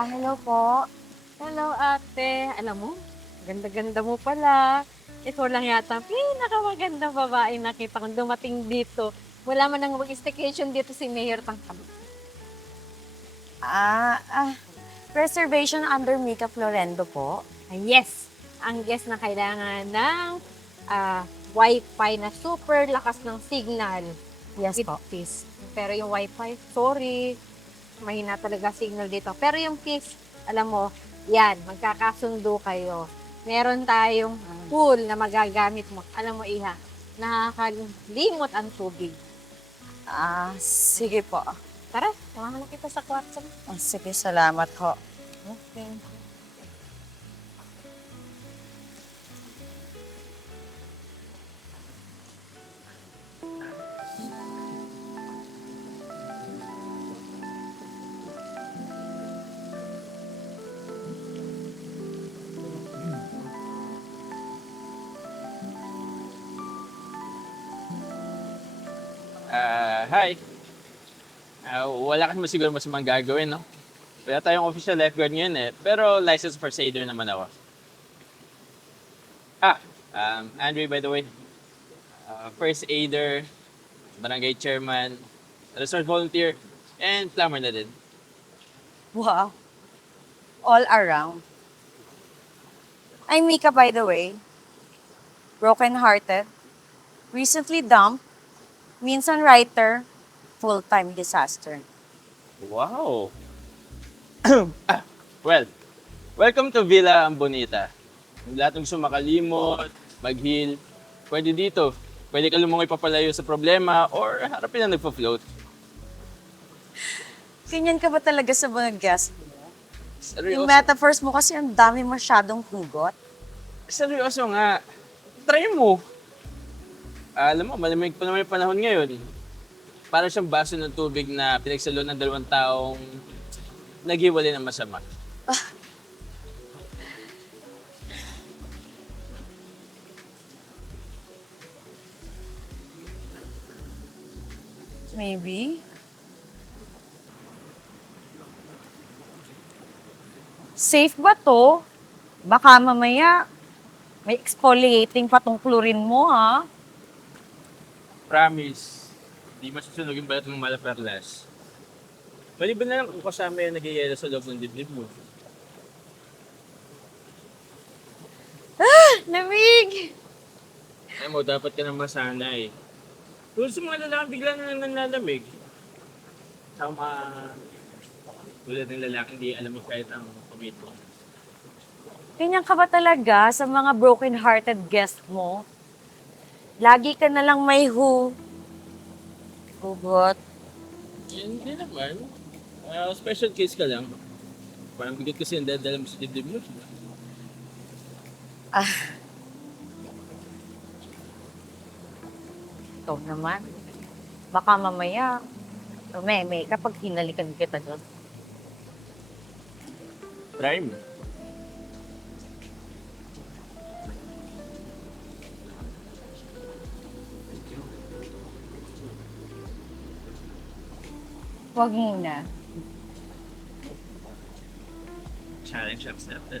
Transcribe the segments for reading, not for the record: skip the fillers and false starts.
Hello po. Hello, ate. Alam mo, ganda-ganda mo pala. Ikaw lang yata ang pinakamagandang babae nakita kong dumating dito. Wala man nang mag-staycation dito si Mayor Tangkab. Ah, ah, Reservation under Mika Florendo po. Yes, ang guest na kailangan ng Wi-Fi na super lakas ng signal Yes with po. peace. Pero yung Wi-Fi, sorry, mahina talaga signal dito. Pero yung peace, alam mo, yan, magkakasundo kayo. Meron tayong pool na magagamit mo. Alam mo, Iha, nakakalimot ang tubig. Sige po. Tara, samahan na kita sa kwarto. Sige, salamat ho. Okay. Hi. Wala ka naman siguro masamang gagawin, no? Wala tayong official lifeguard ngayon eh. Pero licensed first aider naman ako. Andre by the way. First aider, barangay chairman, resort volunteer, and plumber na din. Wow. All around. I'm Mika, by the way. Broken-hearted. Recently dumped. Minsan writer. Full-time disaster. Wow. Well, welcome to Villa Ambonita. Kung lahat ng gusto makalimot, mag-heal, pwede dito. Pwede ka lumungoy papalayo sa problema or harapin ang nagpa-float. Ganyan ka ba talaga sa mga guest mo? Yung Seryoso. metaphors mo kasi ang dami masyadong hugot. Seryoso nga. Try mo. Alam mo, malamig pa naman yung panahon ngayon. Para siyang baso ng tubig na pinagsalo ng dalawang taong naghiwalay ng masama. Maybe. Safe ba to? Baka mamaya may exfoliating pa tong chlorine mo, ha? Promise, di masusunog yung balat ng malaperlas. Maliban na lang kung kasama yung nagyayelo sa loob ng dibdib mo. Lamig! Ay mo, dapat ka nang masanay. Kung sa mga lalaki bigla na lang nanlalamig. Sama, tulad ng lalaki, hindi alam mo kahit ang kumit mo. Ganyan ka ba talaga sa mga broken-hearted guest mo? Lagi ka na lang may hugot. Hindi naman. Special case ka lang. Parang bigat kasi yung dadala mo sa dibdib mo. Ikaw naman. Baka mamaya, may kapag hinalikan kita doon. Try mo. Huwag muna. Challenge accepted.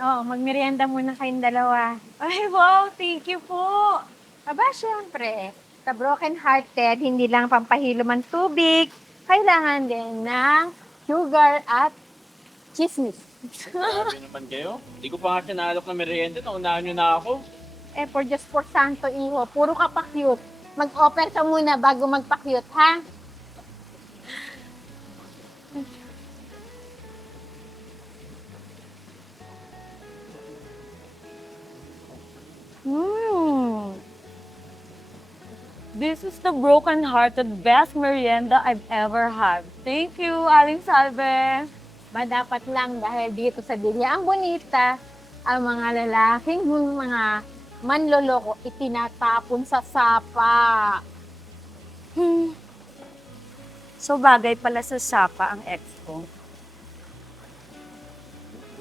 Oh, magmerienda muna kayong dalawa. Ay, wow, thank you po. Aba, syempre, sa broken-hearted, hindi lang pampahilom ang tubig, kailangan din ng sugar at chismis. Grabe naman kayo. Hindi ko pa nga sinalok na merienda. Naunahan nyo na ako. Eh, for just for santo iho, puro ka pa cute. Mag-offer ka muna bago magpa-cute, ha? Hmm. This is the broken-hearted best merienda I've ever had. Thank you, Aling Salve. Ba dapat lang dahil dito sa Villa ang bonita, ang mga lalaking mga manloloko itinatapon sa sapa. So bagay pala sa sapa ang ex ko.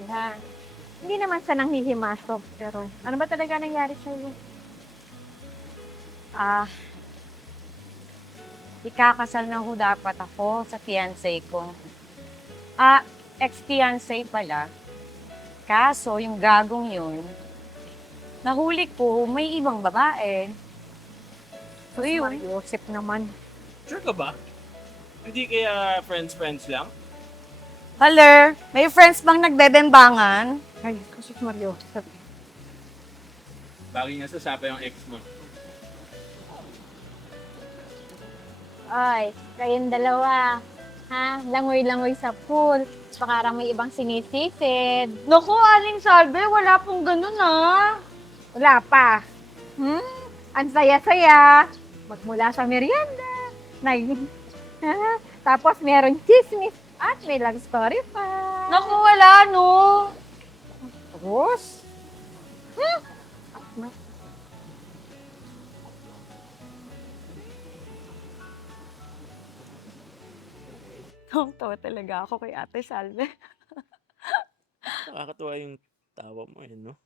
Yeah. Hindi naman sa nanghihimasok, pero ano ba talaga nangyari sa'yo? Ah, ikakasal na ho dapat ako sa fiancé ko. Ex-fiancé pala. Kaso, yung gagong yun, nahuli ko, may ibang babae. So, yun. Joseph naman. Sure ka ba? Hindi kaya friends lang? Hello, may friends bang nagbebembangan? Ay, kasi Mario. Bagay nga sasapa yung ex mo. Ay, kayong dalawa. Ha? Langoy-langoy sa pool. Pakarang may ibang sinisisid. Naku, Aling Salve, wala pong ganun Wala pa. Ang saya-saya. Magmula sa merienda. Ha? Tapos meron chismis. At may love story pa. Naku, wala no. Tapos? Tawa talaga ako kay Ate Salve. Nakakatuwa yung tawa mo no?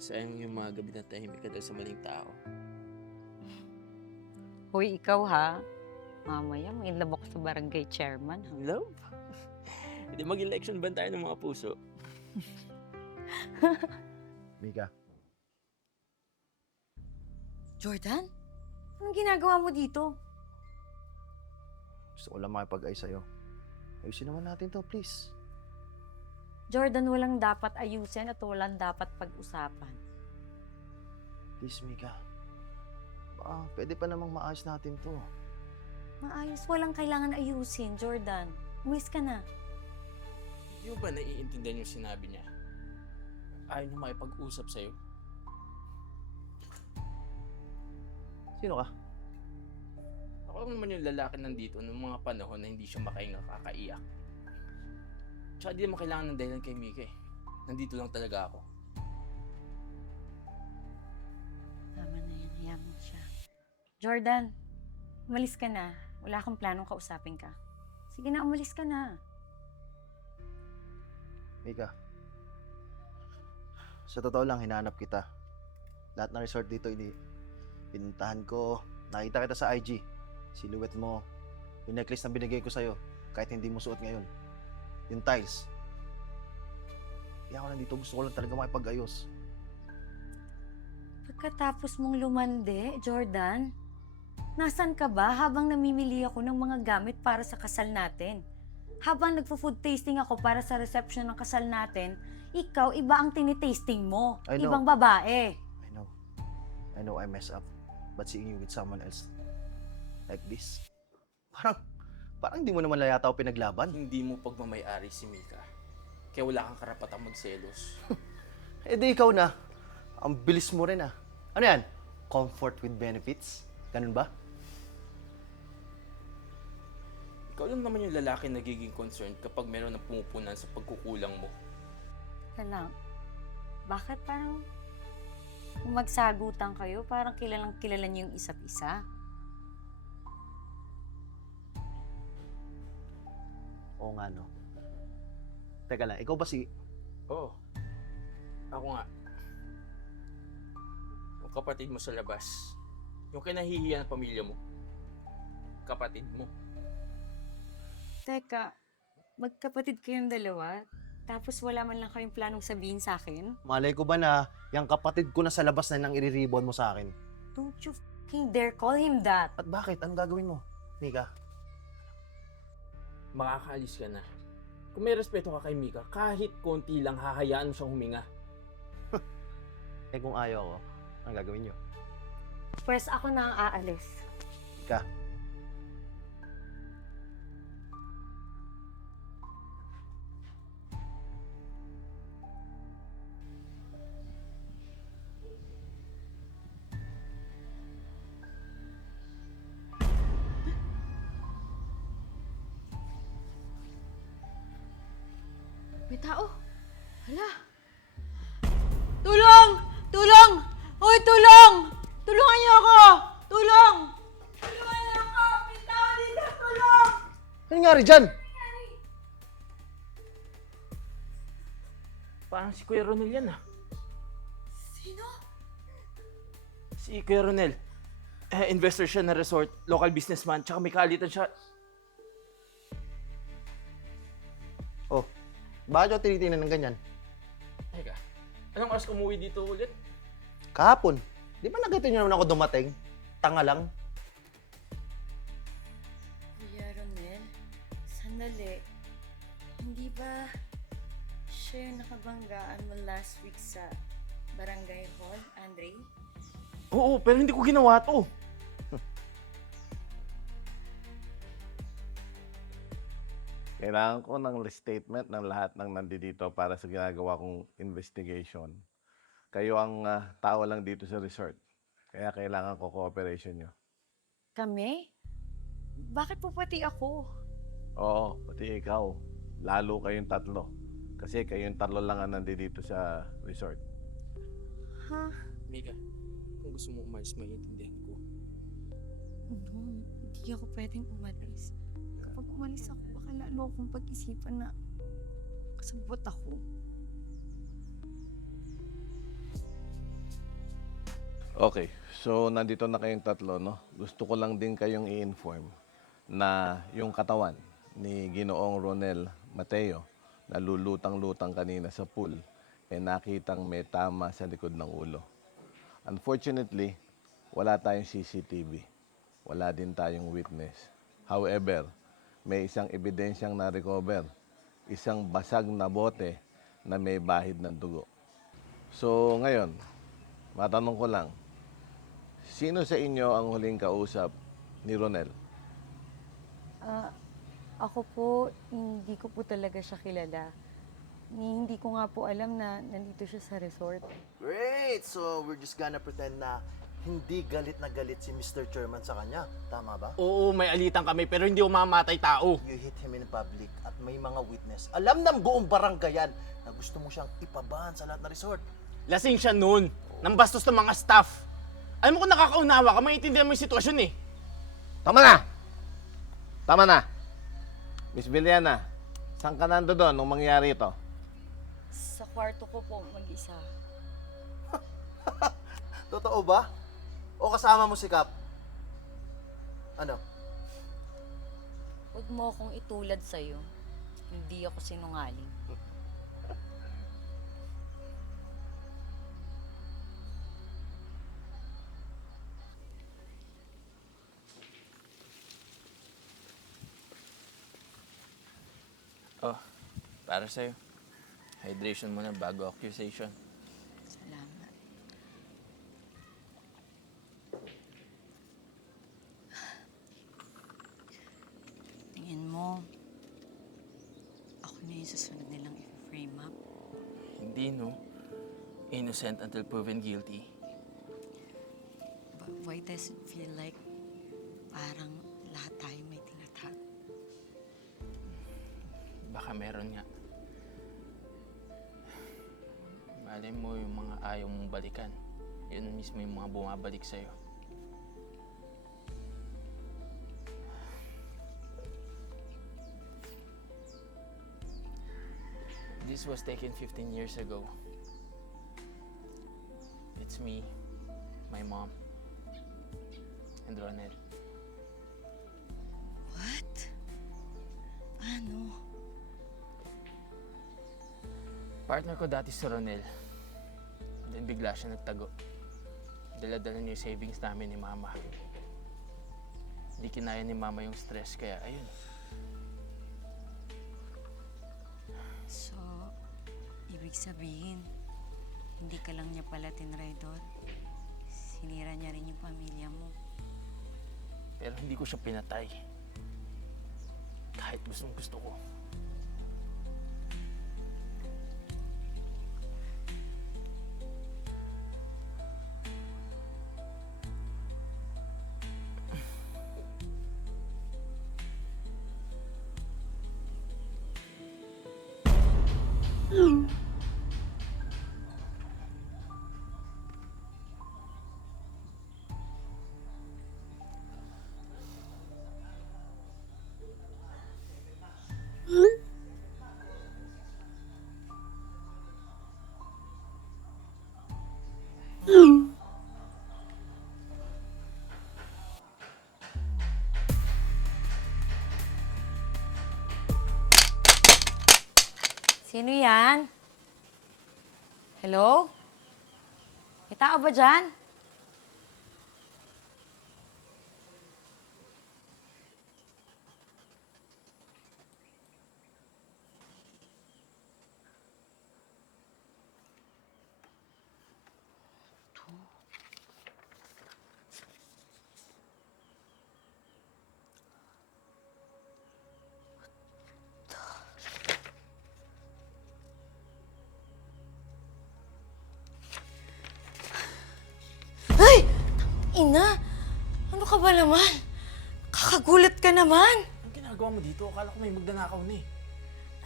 Sayang yung mga gabi na tahimik ka daw sa maling tao. Hoy, ikaw ha. Mamaya, may labok sa barangay chairman ha. Love? Hindi mag-election ban tayo ng mga puso? Mika, Jordan? Anong ginagawa mo dito? gusto ko lang makipag-ayos sa'yo. Ayusin naman natin to, please. Jordan, walang dapat ayusin at walang dapat pag-usapan. Please, Mika. Baka pwede pa namang maayos natin to. Maayos, walang kailangan ayusin, Jordan. Umalis ka na. Di mo ba naiintindihan yung sinabi niya? Ayaw niya makipag-usap sa'yo. Sino ka? Ako lang naman yung lalaki nandito noong mga panahon na hindi siya makahinga kakaiyak. Tsaka di naman kailangan ng dahilan kay Mika eh. Nandito lang talaga ako. Tama na yan, hayaan mo siya. Jordan, umalis ka na. Wala akong planong kausapin ka. Sige na, umalis ka na. Mika. Sa totoo lang, hinahanap kita. Lahat ng resort dito, pinuntahan ko. Nakita kita sa IG. Silhouette mo. Yung necklace na binigay ko sa'yo. Kahit hindi mo suot ngayon. Yung tiles. Kaya ako nandito, gusto ko lang talaga makipag-ayos. Pagkatapos mong lumande, Jordan, nasan ka ba habang namimili ako ng mga gamit para sa kasal natin? Habang nagpo-food tasting ako para sa reception ng kasal natin, ikaw, iba ang tinitasting mo. I know. Ibang babae. I know I messed up. But seeing you with someone else like this, parang di mo naman yata ako pinaglaban. Hindi mo pagmamayari si Mika. Kaya wala kang karapatang magselos. Eh di ikaw na. Ang bilis mo rin ah. Ano yan? Comfort with benefits? Ganun ba? Ikaw lang naman yung lalaki nagiging concerned kapag meron ng pumupunan sa pagkukulang mo. Teka lang, bakit parang kung magsagutan kayo, parang kilalang kilala niyo yung isa't isa? Oo nga no. Teka lang, ikaw ba si... Oo. Ako nga. Yung kapatid mo sa labas. Yung kinahihiyan ng pamilya mo. Kapatid mo. Teka, magkapatid kayong dalawa, tapos wala man lang kayong planong sabihin sa akin? Malay ko ba na yung kapatid ko na sa labas na nang i-ribbon mo sa akin? Don't you fucking dare call him that. At bakit? Anong gagawin mo? Mika? Makakaalis ka na. Kung may respeto ka kay Mika, kahit konti lang hahayaan mo siyang huminga. Eh kung ayaw ko, anong gagawin niyo? Pues ako na ang aalis. Mika? May tao. Hala. Tulong! Tulong! Hoy, tulong! Tulungan niyo ako! Tulong! Tulungan niyo ako! May tao dito! Tulong! Ano nangyari dyan? Parang si Kuya Ronel yan ah. Sino? Si Kuya Ronel, investor siya na resort, local businessman, tsaka may kaalitan siya. Oh, bakit yung tinitingnan ng ganyan? Teka, anong oras ka umuwi dito ulit? Kahapon. Di ba nakita niyo naman ako dumating? Tanga lang. Kuya Ronel, sandali. Hindi ba siya yung nakabanggaan mo last week sa Barangay Hall, Andre? Oo, pero hindi ko ginawa to. Kailangan ko ng restatement ng lahat ng nandito para sa ginagawa kong investigation. Kayo ang tao lang dito sa resort. Kaya kailangan ko cooperation nyo. Kami? Bakit po pati ako? Oo, pati ikaw. Lalo kayong tatlo. Kasi kayong tatlo lang ang nandito sa resort. Ha? Mika, kung gusto mo umalis, maiintindihan ko. No, hindi ako pwedeng umalis. Kapag umalis ako, baka lalo akong pag-isipan na kasabot ako. Okay, so nandito na kayong tatlo, no? Gusto ko lang din kayong i-inform na yung katawan ni Ginoong Ronel Mateo na lulutang-lutang kanina sa pool nakitang may tama sa likod ng ulo. Unfortunately, wala tayong CCTV. Wala din tayong witness. However, may isang ebidensyang na-recover. Isang basag na bote na may bahid ng dugo. So ngayon, matanong ko lang, sino sa inyo ang huling kausap ni Ronel? Ako po, hindi ko po talaga siya kilala. Hindi ko nga po alam na nandito siya sa resort. Great! So, we're just gonna pretend na hindi galit na galit si Mr. Chairman sa kanya. Tama ba? Oo, may alitan kami, pero hindi umamatay tao. You hit him in public at may mga witness. Alam ng buong baranggayan na gusto mo siyang ipabahan sa lahat na resort. Lasing siya noon, nang bastos ng mga staff. Alam mo kung nakakaunawa ka, maintindihan mo yung sitwasyon eh. Tama na! Tama na! Miss Villana, saan ka nando doon nung mangyari ito? Sa kwarto ko po, mag-isa. Totoo ba? O kasama mo si Kap? Ano? Huwag mo akong itulad sa'yo. Hindi ako sinungaling. Oh, para sa'yo. Hydration muna bago accusation. Salamat. Tingin mo, ako na yung susunod nilang i-frame up. Hindi, no? Innocent until proven guilty. But why does it feel like parang lahat tayo may tinatago? Baka meron nga. Malay mo yung mga ayaw mong balikan. Yun mismo yung mga bumabalik sa'yo. This was taken 15 years ago. It's me, my mom, and Ronel. What? Paano? Partner ko dati si Ronel. Then bigla siya nagtago. Dala-dala niya yung savings namin ni Mama. Hindi kinaya ni Mama yung stress, kaya ayun. So, ibig sabihin, hindi ka lang niya pala tinry doon. Sinira niya rin yung pamilya mo. Pero hindi ko siya pinatay. Kahit gustong gusto ko. Sino yan? Hello? May tao ba dyan? Ay! Ina! Ano ka ba naman? Kakagulat ka naman! Ang ginagawa mo dito? Akala ko may magnanakaw na eh.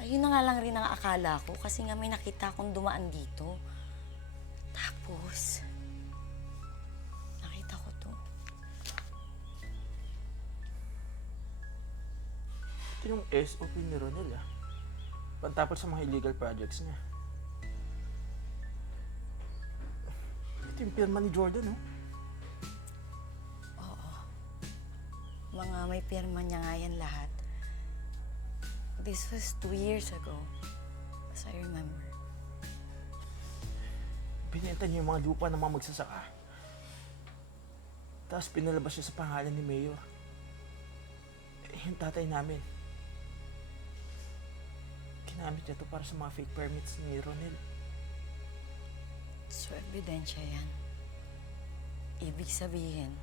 Ayun na nga lang rin ang akala ko kasi nga may nakita akong dumaan dito. Tapos, nakita ko to. Ito yung SOP ni Ronel ah. Pantapos sa mga illegal projects niya. Ito yung pirma ni Jordan oh. Mga may pirma niya nga yan lahat. This was 2 years ago, as I remember. Binenta niya yung mga lupa ng mga magsasaka. Tapos pinalabas siya sa pangalan ni Mayor. Yung tatay namin. Ginamit niya to para sa mga fake permits ni Ronel. So, ebidensya yan. Ibig sabihin,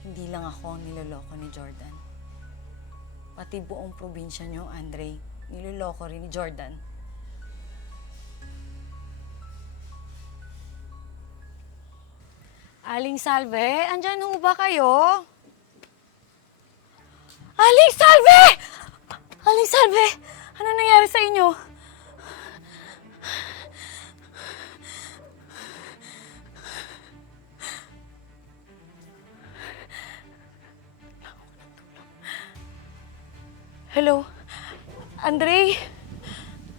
hindi lang ako ang niloloko ni Jordan. Pati buong probinsya niyo, Andre, niloloko rin ni Jordan. Aling Salve, andyan ho ba kayo? Aling Salve! Aling Salve! Ano nangyari sa inyo? Hello? Andre?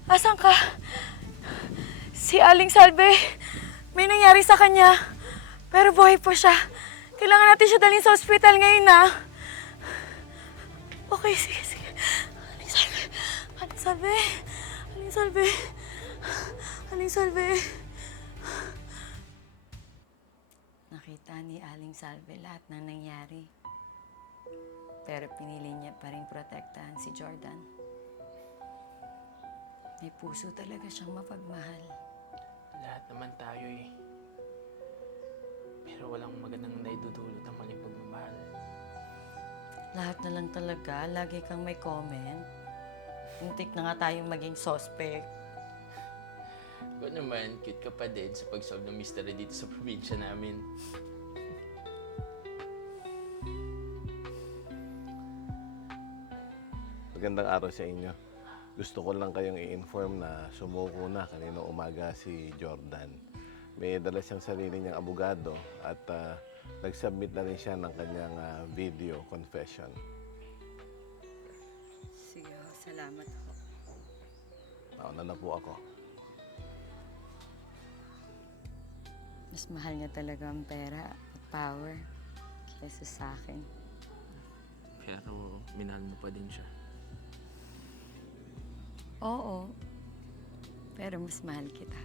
Asan ka? Si Aling Salve. May nangyari sa kanya. Pero buhay po siya. Kailangan natin siya dalhin sa ospital ngayon na. Okay, sige, sige. Aling Salve. Aling Salve. Aling Salve. Aling Salve. Nakita ni Aling Salve lahat na nangyari. Pero pinili niya pa rin protektahan si Jordan. May puso talaga siyang mapagmahal. Lahat naman tayo eh. Pero walang magandang naidudulot ng maling pagmamahal. Lahat na lang talaga, lagi kang may comment. Muntik na nga tayong maging suspect. Ikaw naman, cute ka pa din sa pag-solve ng mystery dito sa probinsya namin. Magandang araw sa inyo. Gusto ko lang kayong i-inform na sumuko na kanina umaga si Jordan. May dala siyang sarili niyang abogado at nag-submit na rin siya ng kanyang video confession. Sige ho, salamat ho. Nauna na po ako. Mas mahal niya talaga ang pera at power kaysa sa akin. Pero minahal mo pa din siya. Oo, pero mas mahal kita.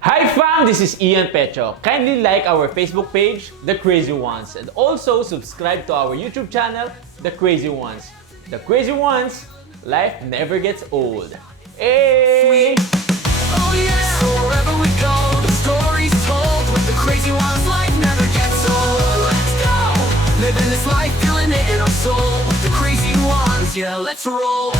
Hi fam, this is Ian Pecho. Kindly like our Facebook page, The Crazy Ones, and also subscribe to our YouTube channel, The Crazy Ones. The Crazy Ones, life never gets old. Hey! Oh yeah, wherever we go, the story's told. With the crazy ones, life never gets old. Let's go, living this life, feeling it in our soul. With the crazy ones, yeah, let's roll.